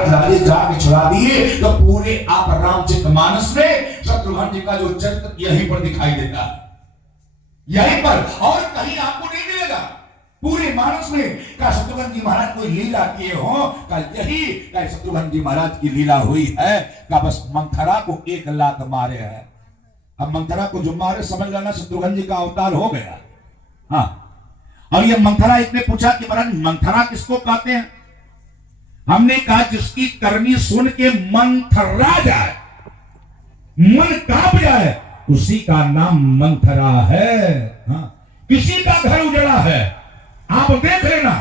जाके छुड़ा दिए तो पूरे आप रामचरित मानस में शत्रुघ्न जी का जो चरित्र यहीं पर दिखाई देता है, यहीं पर, और कहीं आपको नहीं मिलेगा। पूरे मानस में का शत्रुघ्न जी महाराज कोई लीला किए हो, का यही का शत्रुघ्न जी महाराज की लीला हुई है का बस मंथरा को 1 लात मारे है। अब मंथरा को जो मारे समझ लेना शत्रुघ्न जी का अवतार हो गया। हाँ, और ये मंथरा एक ने पूछा कि महाराज मंथरा किसको कहते हैं? हमने कहा जिसकी करनी सुन के मन थर्रा जाए, मन कांप जाए, उसी का नाम मंथरा है। हाँ, किसी का घर उजड़ा है, आप देख लेना,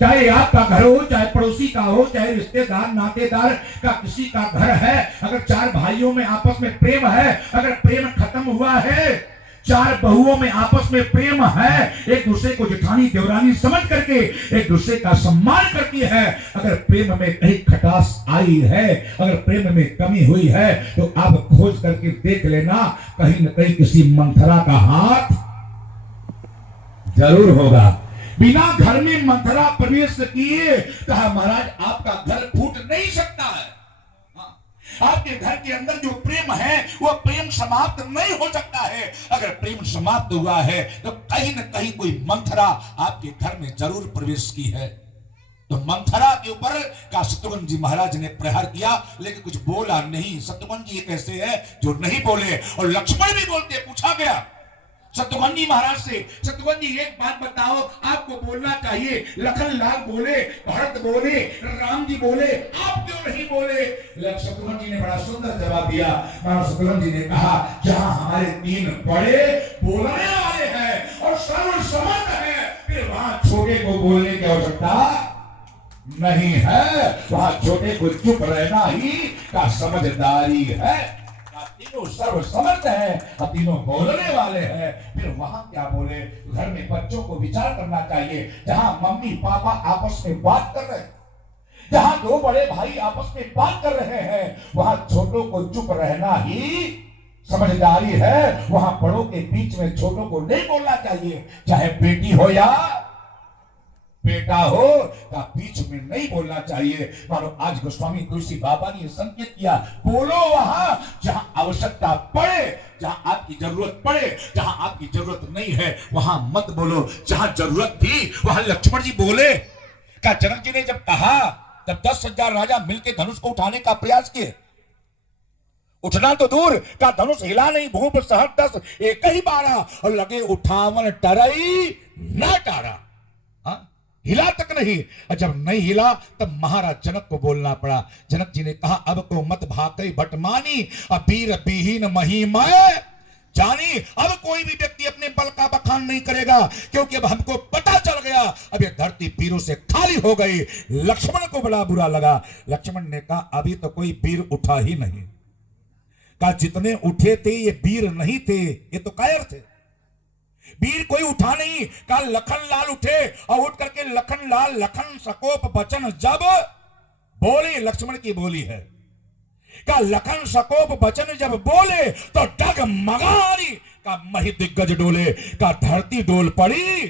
चाहे आपका घर हो, चाहे पड़ोसी का हो, चाहे रिश्तेदार नातेदार का किसी का घर है, अगर 4 भाइयों में आपस में प्रेम है, अगर प्रेम खत्म हुआ है, 4 बहुओं में आपस में प्रेम है, एक दूसरे को जेठानी देवरानी समझ करके एक दूसरे का सम्मान करती है, अगर प्रेम में कहीं खटास आई है, अगर प्रेम में कमी हुई है, तो आप खोज करके देख लेना, कहीं न कहीं किसी मंथरा का हाथ जरूर होगा। बिना घर में मंथरा प्रवेश किए कहा महाराज आपका घर फूट नहीं सकता है। आपके घर के अंदर जो प्रेम है वो प्रेम समाप्त नहीं हो सकता है। अगर प्रेम समाप्त हुआ है तो कहीं न कहीं कोई मंथरा आपके घर में जरूर प्रवेश की है। तो मंथरा के ऊपर का शत्रुघ्न जी महाराज ने प्रहार किया, लेकिन कुछ बोला नहीं। शत्रुघ्न जी कैसे है जो नहीं बोले, और लक्ष्मण भी बोलते। पूछा गया शत्रुघ्न जी महाराज से, शत्रुघ्न जी एक बात बताओ, आपको बोलना चाहिए, लखन लाल बोले, भरत बोले, राम जी बोले, आप क्यों नहीं बोले? शत्रुघ्न जी ने बड़ा सुंदर जवाब दिया। शत्रुघ्न जी ने कहा जहां हमारे 3 बड़े बोलने वाले हैं और सर्वसम्मत है, फिर वहां छोटे को बोलने की आवश्यकता नहीं है। वहां छोटे को चुप रहना ही का समझदारी है। तीनों सर्वसमर्थ है, तीनों बोलने वाले हैं, फिर वहां क्या बोले? घर में बच्चों को विचार करना चाहिए। जहां मम्मी पापा आपस में बात कर रहे हैं, जहां 2 बड़े भाई आपस में बात कर रहे हैं, वहां छोटों को चुप रहना ही समझदारी है। वहां बड़ों के बीच में छोटों को नहीं बोलना चाहिए। चाहे बेटी हो या बेटा हो, का बीच में नहीं बोलना चाहिए। मानो आज गोस्वामी तुलसी बाबा ने संकेत किया, बोलो वहां जहां आवश्यकता पड़े, जहां आपकी जरूरत पड़े। जहां आपकी जरूरत नहीं है वहां मत बोलो। जहां जरूरत थी वहां लक्ष्मण जी बोले। क्या जनक जी ने जब कहा, जब 10,000 राजा मिलकर धनुष को उठाने का प्रयास किए, उठना तो दूर का धनुष हिला नहीं, भूप सहत 10 एक ही 12, और लगे उठावन टरई न टारा, हिला तक नहीं। और जब नहीं हिला तब महाराज जनक को बोलना पड़ा। जनक जी ने कहा अब को मत भाकई भटमानी, अब वीर विहीन महिमय जानी। अब कोई भी व्यक्ति अपने बल का बखान नहीं करेगा, क्योंकि अब हमको पता चल गया अब ये धरती वीरों से खाली हो गई। लक्ष्मण को बड़ा बुरा लगा। लक्ष्मण ने कहा अभी तो कोई वीर उठा ही नहीं। कहा जितने उठे थे ये वीर नहीं थे, ये तो कायर थे, वीर कोई उठा नहीं। कहा लखन लाल उठे, और उठ करके लखन लाल लखन सकोप बचन जब बोले, लक्ष्मण की बोली है। कहा लखन सकोप बचन जब बोले तो डगमगानी का मही दिग्गज डोले। का धरती डोल पड़ी,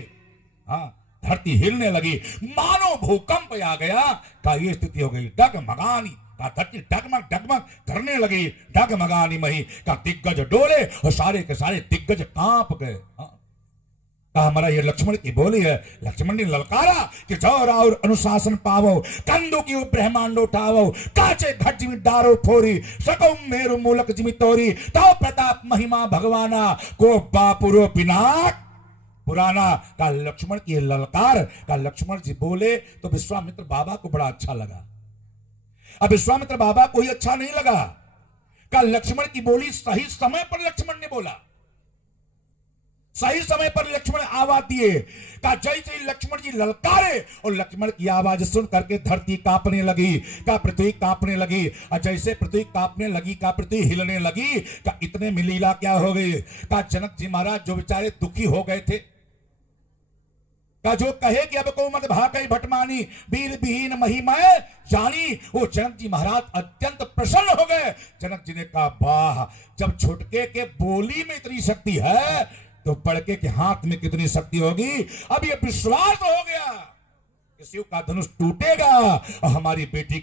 हाँ धरती हिलने लगी, मानो भूकंप आ गया। का ये स्थिति हो गई डगमगानी, धरती डगमग डगमग करने लगी। डगमगानी मही का दिग्गज डोले, और सारे के सारे दिग्गज कांप गए। कहा हमारा ये लक्ष्मण की बोली है। लक्ष्मण ने ललकारा कि जौर और अनुशासन पावो, कंदो की ब्रह्मांड उठावो, काचे घट जिमि डारो फोरी, सको मेरु मूलक जिमि तोरी, तो प्रताप महिमा भगवाना, को बापुरो पिनाक पुराना। का लक्ष्मण की ललकार, का लक्ष्मण जी बोले तो विश्वामित्र बाबा को बड़ा अच्छा लगा। अब विश्वामित्र बाबा को ही अच्छा नहीं लगा। का लक्ष्मण की बोली सही समय पर लक्ष्मण ने बोला, सही समय पर लक्ष्मण आवाज दिए। का जैसे लक्ष्मण जी ललकारे और लक्ष्मण की आवाज सुन करके धरती कांपने लगी, का पृथ्वी कांपने लगी। और जैसे पृथ्वी कांपने लगी, का पृथ्वी हिलने लगी, का इतने में लीला क्या हो गई। का जनक जी महाराज जो बेचारे दुखी हो गए थे, का जो कहे कि अब को मत भाकई भटमानी, वीर विहीन महिमय जानी, वो जनक जी महाराज अत्यंत प्रसन्न हो गए। जनक जी ने कहा वाह, जब छुटके के बोली में इतनी शक्ति है तो पड़के के हाथ में कितनी शक्ति होगी। अब ये विश्वास हो गया कि शिव का धनुष टूटेगा और हमारी बेटी का